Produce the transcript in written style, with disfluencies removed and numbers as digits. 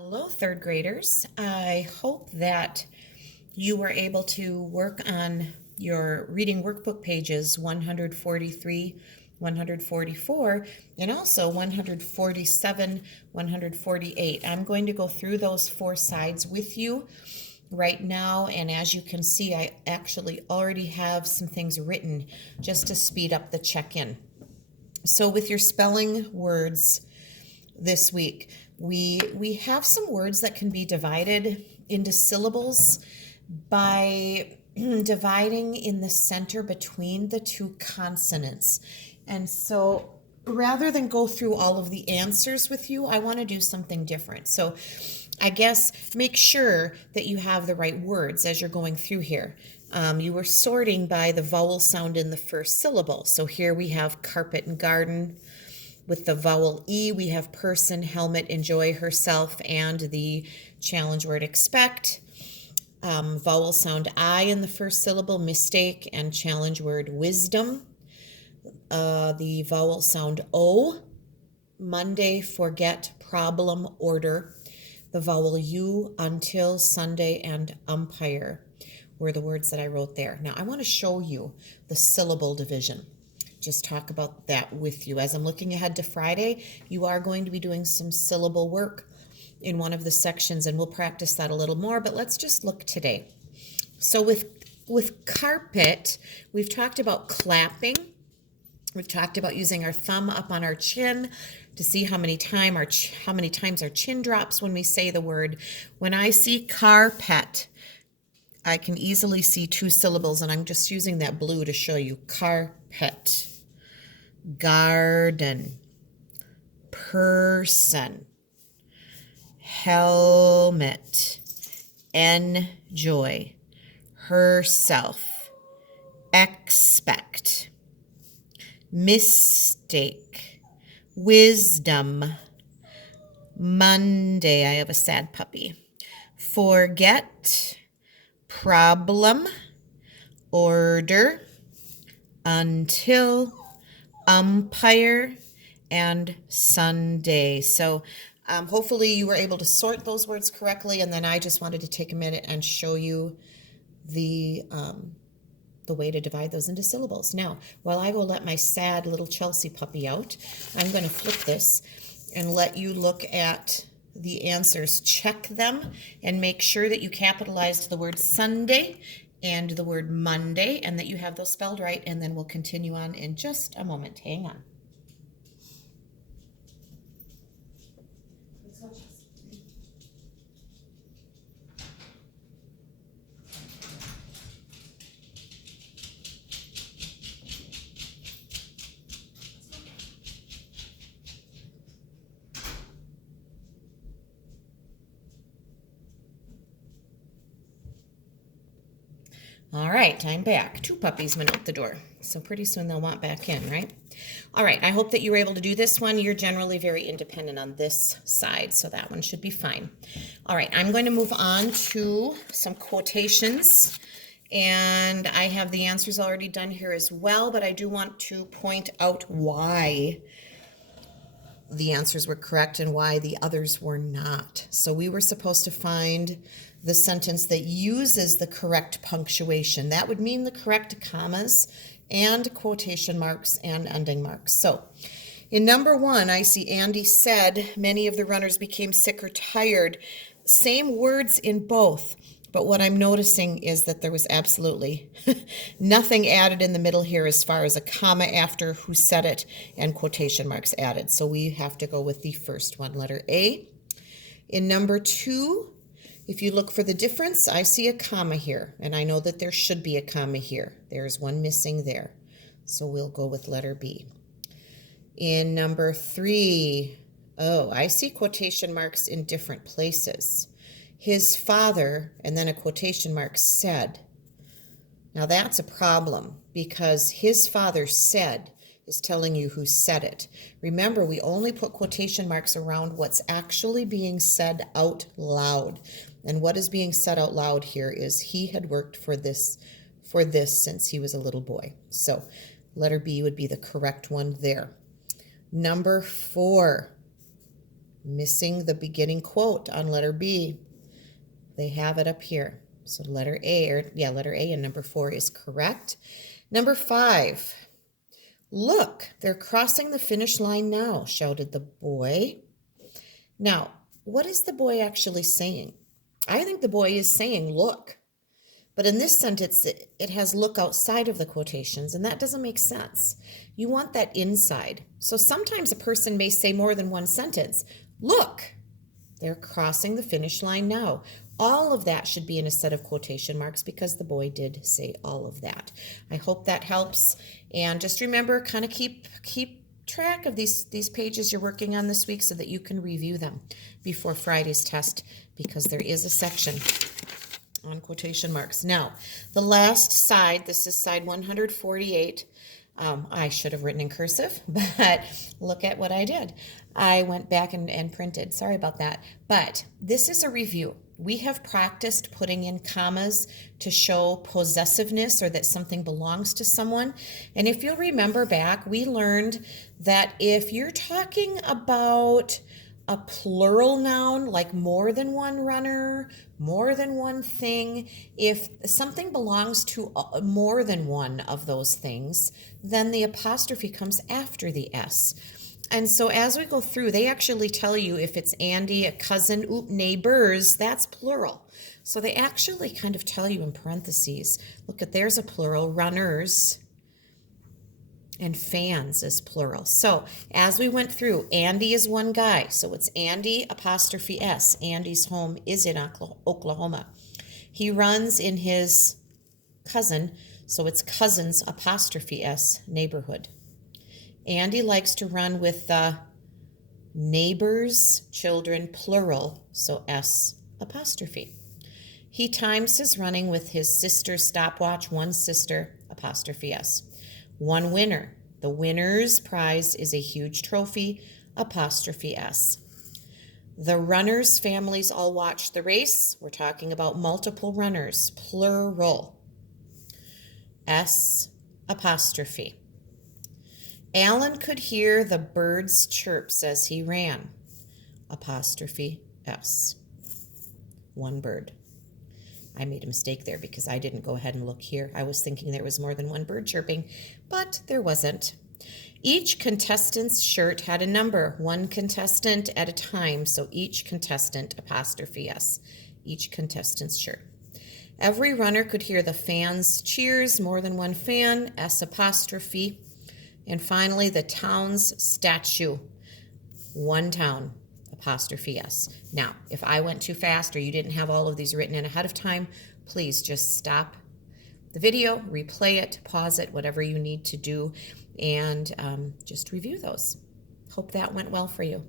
Hello, third graders. I hope that you were able to work on your reading workbook pages 143, 144, and also 147, 148. I'm going to go through those four sides with you right now, and as you can see, I actually already have some things written just to speed up the check-in. So with your spelling words this week, we have some words that can be divided into syllables by dividing in the center between the two consonants. And so rather than go through all of the answers with you, I want to do something different. So I guess make sure that you have the right words as you're going through here. You were sorting by the vowel sound in the first syllable. So here we have carpet and garden. With the vowel E, we have person, helmet, enjoy, herself, and the challenge word expect. Vowel sound I in the first syllable, mistake, and challenge word wisdom. The vowel sound O, Monday, forget, problem, order. The vowel U, until, Sunday, and umpire were the words that I wrote there. Now I want to show you the syllable division. Just talk about that with you. As I'm looking ahead to Friday, you are going to be doing some syllable work in one of the sections, and we'll practice that a little more, but let's just look today. So with carpet, we've talked about clapping. We've talked about using our thumb up on our chin to see how many times our chin drops when we say the word. When I see carpet, I can easily see two syllables, and I'm just using that blue to show you. Carpet, garden, person, helmet, enjoy, herself, expect, mistake, wisdom, Monday, I have a sad puppy, forget, problem, order, until, umpire, and Sunday. So hopefully you were able to sort those words correctly, and then I just wanted to take a minute and show you the way to divide those into syllables. Now, while I go let my sad little Chelsea puppy out, I'm going to flip this and let you look at the answers. Check them and make sure that you capitalized the word Sunday and the word Monday and that you have those spelled right, and then we'll continue on in just a moment. Hang on. All right, I'm back. Two puppies went out the door, so pretty soon they'll want back in, right? All right, I hope that you were able to do this one. You're generally very independent on this side, so that one should be fine. All right, I'm going to move on to some quotations, and I have the answers already done here as well, but I do want to point out why the answers were correct and why the others were not. So we were supposed to find the sentence that uses the correct punctuation. That would mean the correct commas and quotation marks and ending marks. So in number 1, I see Andy said many of the runners became sick or tired. Same words in both. But what I'm noticing is that there was absolutely nothing added in the middle here as far as a comma after who said it and quotation marks added. So we have to go with the first one, letter A. In number 2, if you look for the difference, I see a comma here, and I know that there should be a comma here. There's one missing there. So we'll go with letter B. In number 3, I see quotation marks in different places. His father, and then a quotation mark, said. Now that's a problem because his father said is telling you who said it. Remember, we only put quotation marks around what's actually being said out loud. And what is being said out loud here is he had worked for this since he was a little boy. So letter B would be the correct one there. Number 4. Missing the beginning quote on letter B. They have it up here. So letter A, letter A in number 4 is correct. Number 5. Look, they're crossing the finish line now, shouted the boy. Now, what is the boy actually saying? I think the boy is saying look. But in this sentence, it has look outside of the quotations, and that doesn't make sense. You want that inside. So sometimes a person may say more than one sentence. Look, they're crossing the finish line now. All of that should be in a set of quotation marks because the boy did say all of that. I hope that helps. And just remember, kind of keep track of these pages you're working on this week so that you can review them before Friday's test, because there is a section on quotation marks. Now, the last side, this is side 148. I should have written in cursive, but look at what I did. I went back and printed. Sorry about that. But this is a review. We have practiced putting in commas to show possessiveness or that something belongs to someone. And if you'll remember back, we learned that if you're talking about a plural noun, like more than one runner, more than one thing, if something belongs to more than one of those things, then the apostrophe comes after the S. And so as we go through, they actually tell you if it's Andy, a cousin, neighbors, that's plural. So they actually kind of tell you in parentheses, look at, there's a plural, runners, and fans is plural. So as we went through, Andy is one guy. So it's Andy apostrophe S. Andy's home is in Oklahoma. He runs in his cousin. So it's cousins apostrophe S neighborhood. Andy likes to run with the neighbors, children, plural. So S apostrophe. He times his running with his sister's stopwatch, one sister apostrophe S. One winner. The winner's prize is a huge trophy, apostrophe S. The runners' families all watch the race. We're talking about multiple runners, plural. S apostrophe. Alan could hear the birds' chirps as he ran, apostrophe S. One bird. I made a mistake there because I didn't go ahead and look here. I was thinking there was more than one bird chirping, but there wasn't. Each contestant's shirt had a number, one contestant at a time, so each contestant, apostrophe S, each contestant's shirt. Every runner could hear the fans' cheers, more than one fan, S apostrophe. And finally, the town's statue, one town, apostrophe S. Now, if I went too fast or you didn't have all of these written in ahead of time, please just stop the video, replay it, pause it, whatever you need to do, and just review those. Hope that went well for you.